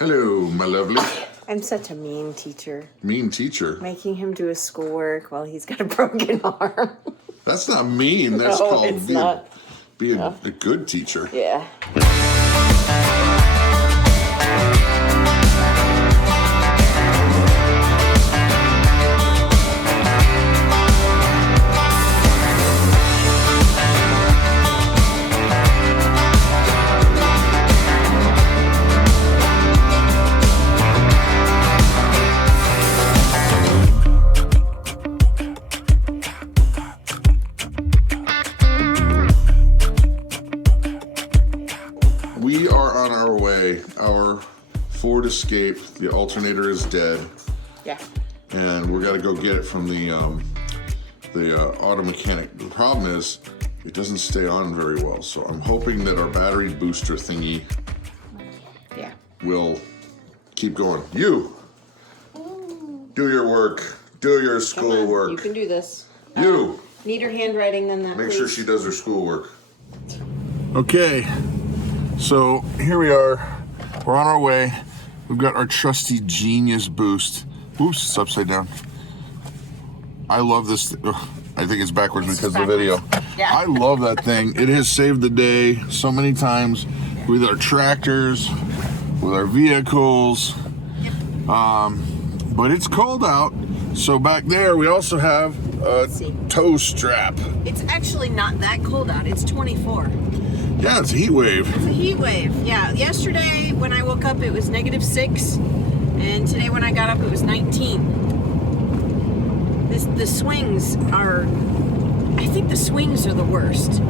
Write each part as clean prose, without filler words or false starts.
Hello, my lovely. I'm such a mean teacher. Mean teacher? Making him do his schoolwork while he's got a broken arm. That's not mean. That's No, called it's not. being a good teacher. Yeah. We are on our way. Our Ford Escape, the alternator is dead. Yeah. And we got to go get it from the auto mechanic. The problem is it doesn't stay on very well. So I'm hoping that our battery booster thingy will keep going. You do your work. Do your schoolwork. You can do this. You Need her handwriting than that, make please. sure she does her schoolwork. Okay. So here we are. We're on our way. We've got our trusty Genius Boost. Oops, it's upside down. I love this. I think it's backwards because of the video. Yeah. I love that thing. It has saved the day so many times with our tractors, with our vehicles. But it's cold out. So back there we also have a toe strap. It's actually not that cold out. It's 24. Yeah, it's a heat wave. It's a heat wave. Yeah. Yesterday when I woke up it was -6, and today when I got up it was 19. The swings are, I think the swings are the worst.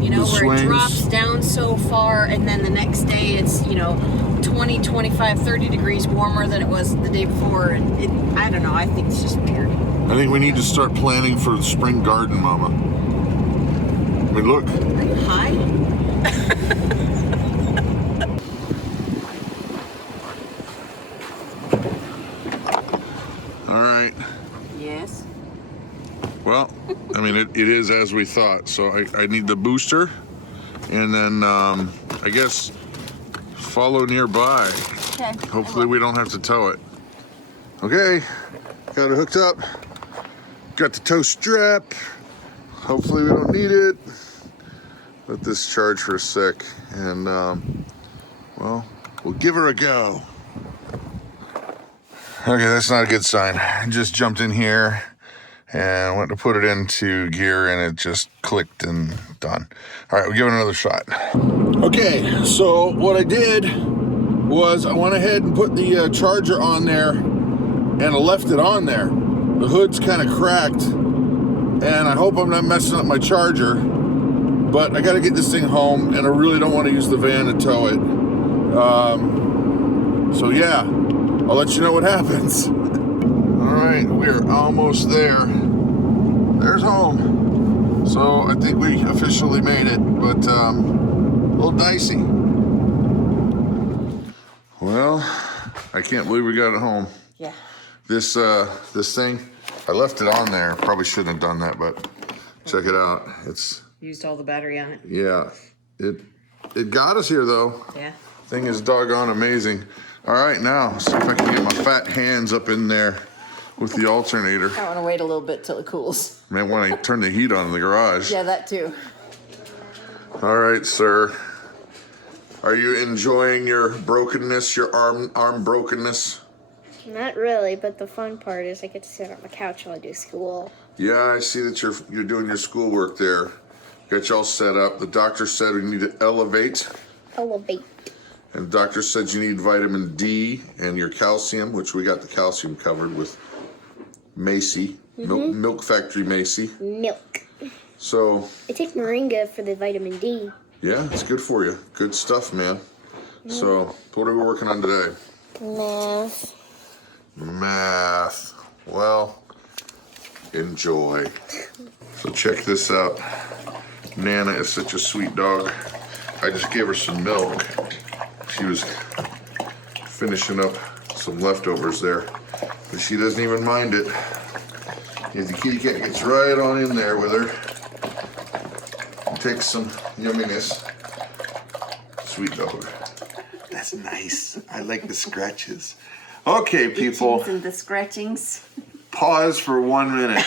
You know, where it drops down so far and then the next day it's, 20, 25, 30 degrees warmer than it was the day before. And I don't know, I think it's just weird. I think we need to start planning for the spring garden, Mama. I mean, look. Are you high? All right. Yes. Well, I mean, it is as we thought. So I need the booster, and then I guess follow nearby. Okay. Hopefully we don't have to tow it. Okay, got it hooked up. Got the tow strap. Hopefully we don't need it. Let this charge for a sec, and well, we'll give her a go. Okay, that's not a good sign. I just jumped in here and went to put it into gear and it just clicked and done. All right, we'll give it another shot. Okay, so what I did was I went ahead and put the charger on there and I left it on there. The hood's kind of cracked and I hope I'm not messing up my charger, but I got to get this thing home and I really don't want to use the van to tow it. So yeah, I'll let you know what happens. All right, we're almost there. There's home. So I think we officially made it, but a little dicey. Well, I can't believe we got it home. Yeah. This thing, I left it on there. Probably shouldn't have done that, but check it out. It's Used all the battery on it. yeah. It got us here though. Yeah. Thing is doggone amazing. All right, now see if I can get my fat hands up in there with the alternator. I want to wait a little bit till it cools. Man, when I turn the heat on in the garage. Yeah, that too. All right, sir. Are you enjoying your brokenness, your arm brokenness? Not really, but the fun part is I get to sit on the couch while I do school. Yeah, I see that you're doing your schoolwork there. Got you all set up. The doctor said we need to elevate. Elevate. And the doctor said you need vitamin D and your calcium, which we got the calcium covered with Macy, Milk Factory Macy. Milk. So I take Moringa for the vitamin D. yeah, it's good for you. Good stuff, man. So what are we working on today? Math. Math. Well, enjoy. So check this out. Nana is such a sweet dog. I just gave her some milk. She was finishing up some leftovers there, but she doesn't even mind it. The kitty cat gets right on in there with her and takes some yumminess. Sweet dog. That's That's nice. I like the scratches. Okay, people. Itchings and the scratchings. Pause for 1 minute.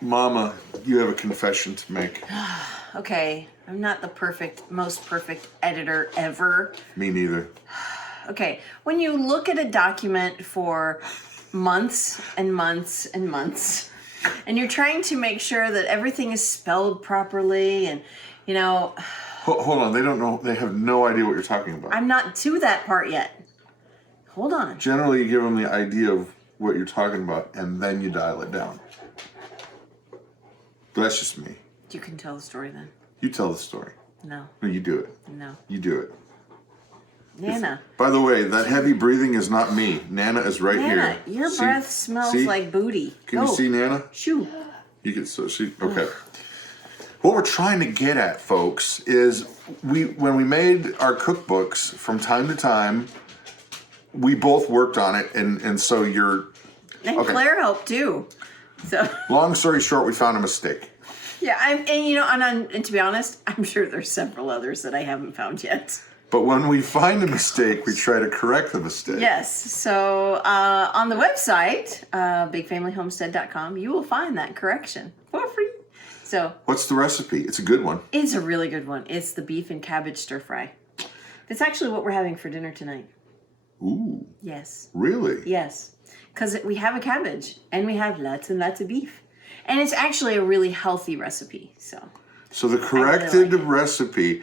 Mama, you have a confession to make. Okay, I'm not the most perfect editor ever. Me neither. Okay, when you look at a document for months and months and months, and you're trying to make sure that everything is spelled properly, and you know... Hold on, they don't know, they have no idea what you're talking about. I'm not to that part yet. Hold on. Generally, you give them the idea of what you're talking about, and then you dial it down. But that's just me. You can tell the story then. You tell the story. No. No, you do it. No. You do it. Nana. By the way, that heavy breathing is not me. Nana is right Nana, here. your breath smells like booty. Can you see Nana? Shoo. You can see. Okay. What we're trying to get at, folks, is when we made our cookbooks from time to time, we both worked on it, and so you're... And Claire helped too. So. Long story short, we found a mistake. Yeah, and to be honest, I'm sure there's several others that I haven't found yet. But when we find a mistake, we try to correct the mistake. Yes. So on the website, bigfamilyhomestead.com, you will find that correction for free. So. What's the recipe? It's a good one. It's a really good one. It's the beef and cabbage stir fry. That's actually what we're having for dinner tonight. Ooh. Yes. Really? Yes. Because we have a cabbage and we have lots and lots of beef. And it's actually a really healthy recipe. So the corrected recipe,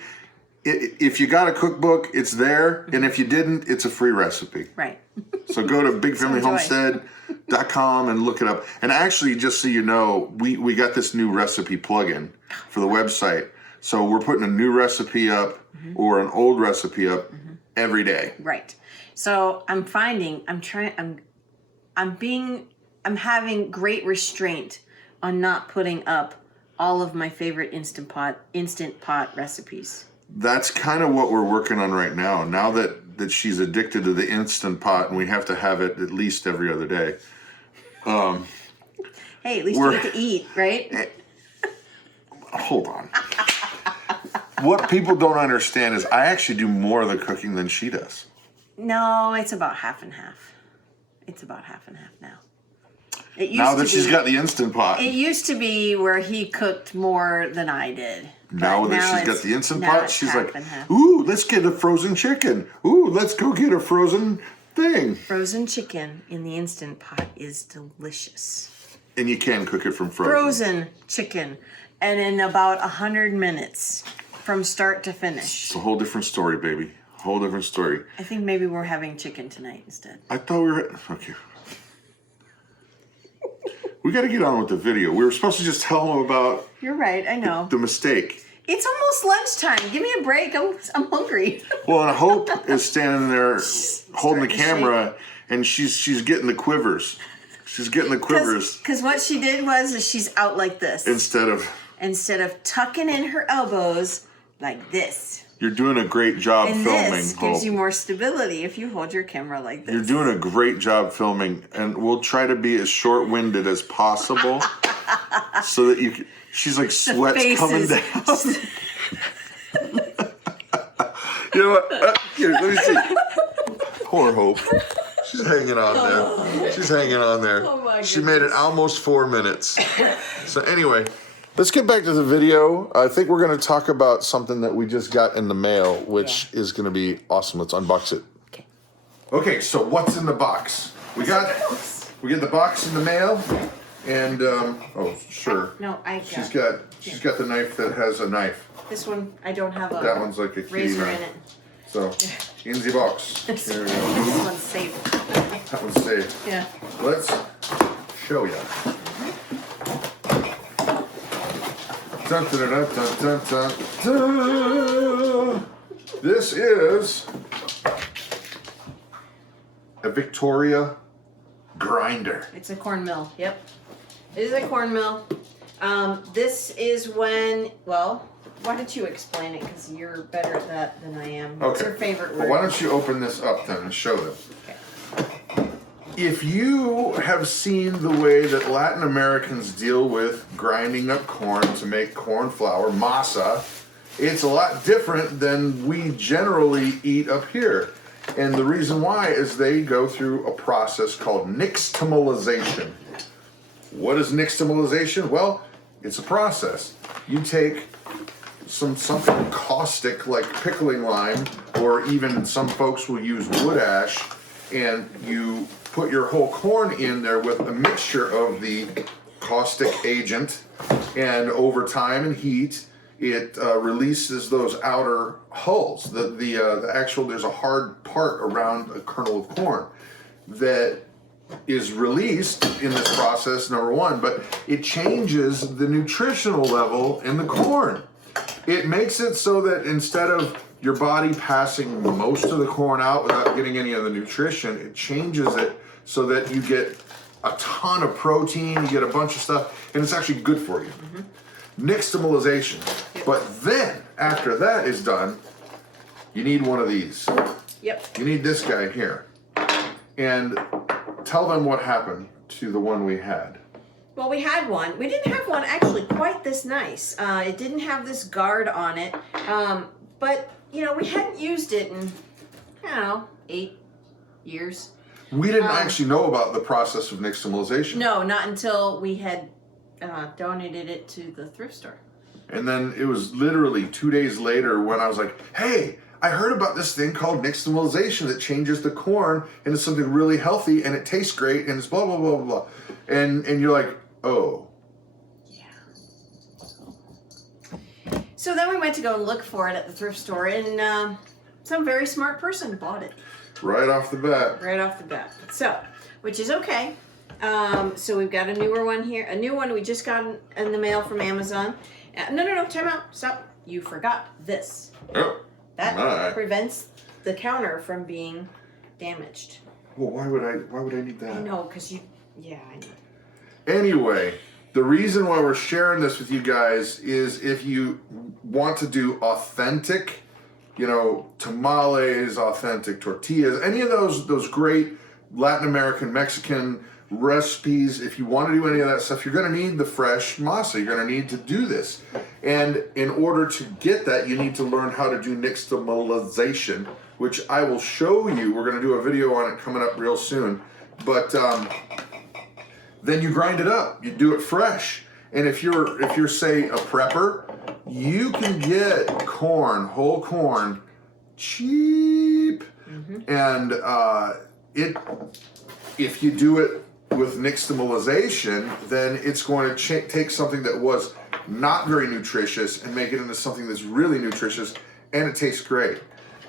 if you got a cookbook, it's there. And if you didn't, it's a free recipe. Right. So go to bigfamilyhomestead.com and look it up. And actually, just so you know, we got this new recipe plugin for the website. So we're putting a new recipe up or an old recipe up every day. Right. So I'm having great restraint on not putting up all of my favorite instant pot recipes. That's kind of what we're working on right now. Now that she's addicted to the Instant Pot and we have to have it at least every other day. Hey, at least you get to eat, right? Hold on. What people don't understand is I actually do more of the cooking than she does. No, it's about half and half. It's about half and half now. Now that she's got the Instant Pot. It used to be where he cooked more than I did. Now that she's got the Instant Pot, she's like, ooh, let's get a frozen chicken. Ooh, let's go get a frozen thing. Frozen chicken in the Instant Pot is delicious. And you can cook it from frozen. Frozen chicken. And in about 100 minutes from start to finish. It's a whole different story, baby. A whole different story. I think maybe we're having chicken tonight instead. I thought we were... Okay. We got to get on with the video. We were supposed to just tell them about... You're right, I know. The mistake. It's almost lunchtime. Give me a break. I'm hungry. Well, and Hope is standing there holding the camera, and she's getting the quivers. She's getting the quivers. Because what she did was she's out like this. Instead of tucking in her elbows like this. You're doing a great job filming, this Hope. gives you more stability if you hold your camera like this. You're doing a great job filming, and we'll try to be as short-winded as possible so that you can... She's like sweat's coming down. You know what? Here, let me see. Poor Hope. She's hanging on there. She's hanging on there. Oh my she made it almost 4 minutes. So anyway, let's get back to the video. I think we're going to talk about something that we just got in the mail, which is going to be awesome. Let's unbox it. Okay. Okay, so what's in the box? We get the box in the mail. And oh sure. No, She's got the knife that has a knife. This one I don't have a. That one's like a key razor knife. in it. So in the box. There we go. This one's safe. That one's safe. Yeah. Let's show you. Dun, dun, dun, dun, dun, dun, dun. This is a Victoria grinder. It's a corn mill. Yep. It is a corn mill. This is when, well, why don't you explain it? Because you're better at that than I am. What's your favorite word? Well, why don't you open this up then and show them? Okay. If you have seen the way that Latin Americans deal with grinding up corn to make corn flour, masa, it's a lot different than we generally eat up here. And the reason why is they go through a process called nixtamalization. What is nixtamalization? Well, it's a process. You take something caustic like pickling lime, or even some folks will use wood ash, and you put your whole corn in there with a mixture of the caustic agent, and over time and heat, it releases those outer hulls. The actual, there's a hard part around a kernel of corn that is released in this process, number one, but it changes the nutritional level in the corn. It makes it so that instead of your body passing most of the corn out without getting any of the nutrition, it changes it so that you get a ton of protein, you get a bunch of stuff, and it's actually good for you. Nixtamalization. But then, after that is done, you need one of these. Yep. You need this guy here. And tell them what happened to the one we had. Well, we had one. We didn't have one actually quite this nice. It didn't have this guard on it. But, you know, we hadn't used it in, I don't know, 8 years. We didn't actually know about the process of nixtamalization. No, not until we had donated it to the thrift store. And then it was literally 2 days later when I was like, hey, I heard about this thing called nixtamalization that changes the corn into something really healthy and it tastes great and it's blah, blah, blah, blah, blah. And you're like, oh. Yeah. So then we went to go look for it at the thrift store, and some very smart person bought it. Right off the bat. Right off the bat. So, which is okay. So we've got a newer one here. A new one we just got in the mail from Amazon. No, time out. Stop. You forgot this. Oh. That prevents the counter from being damaged. Well, why would I need that? I know, because yeah, I know. Anyway, the reason why we're sharing this with you guys is if you want to do authentic, you know, tamales, authentic tortillas, any of those great Latin American, Mexican recipes, if you want to do any of that stuff, you're going to need the fresh masa. You're going to need to do this. And in order to get that, you need to learn how to do nixtamalization, which I will show you. We're going to do a video on it coming up real soon. But then you grind it up. You do it fresh. And if you're say a prepper, you can get corn, whole corn, cheap. And if you do it with nixtamalization, then it's going to take something that was not very nutritious and make it into something that's really nutritious, and it tastes great.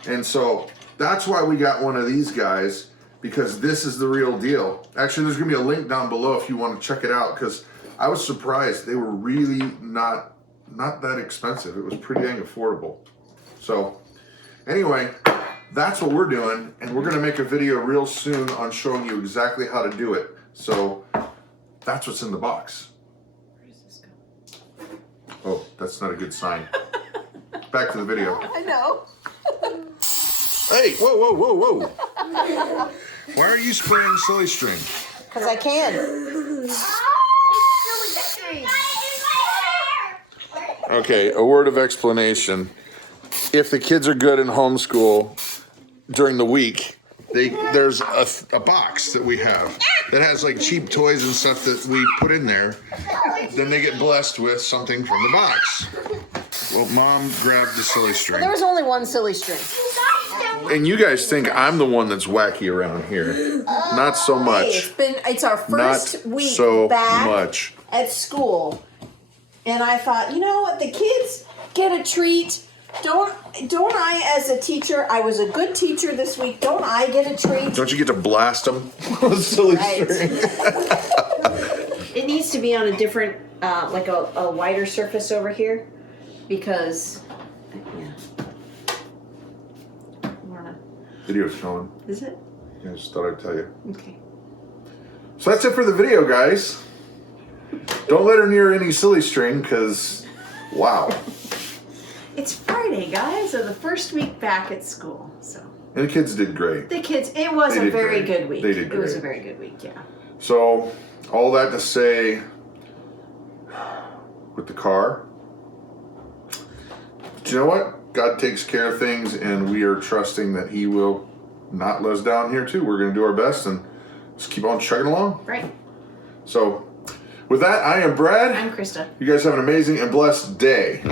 And so that's why we got one of these guys, because this is the real deal. Actually, there's gonna be a link down below if you want to check it out, because I was surprised they were really not that expensive. It was pretty dang affordable. So anyway, that's what we're doing, and we're gonna make a video real soon on showing you exactly how to do it. So that's what's in the box. Where does this go? Oh, that's not a good sign. Back to the video. I know. Hey, whoa. Why are you spraying silly string? Because I can. Okay, a word of explanation. If the kids are good in homeschool during the week, there's a box that we have that has like cheap toys and stuff that we put in there. Then they get blessed with something from the box. Well, Mom grabbed the silly string. There was only one silly string. And you guys think I'm the one that's wacky around here. Not so much. It's our first Not week so back much. at school. And I thought, you know what, the kids get a treat. Don't I, as a teacher, I was a good teacher this week, don't I get a treat? Don't you get to blast them with silly string? It needs to be on a different, like a wider surface over here, because, yeah. Video's showing. Is it? Yeah, I just thought I'd tell you. Okay. So that's it for the video, guys. Don't let her near any silly string, because, wow. It's Friday, guys, so the first week back at school, so. And the kids did great. The kids, it was a very good week. They did great. It was a very good week, yeah. So, all that to say, with the car, you know what? God takes care of things, and we are trusting that He will not let us down here too. We're going to do our best and just keep on chugging along. Right. So, with that, I am Brad. I'm Krista. You guys have an amazing and blessed day.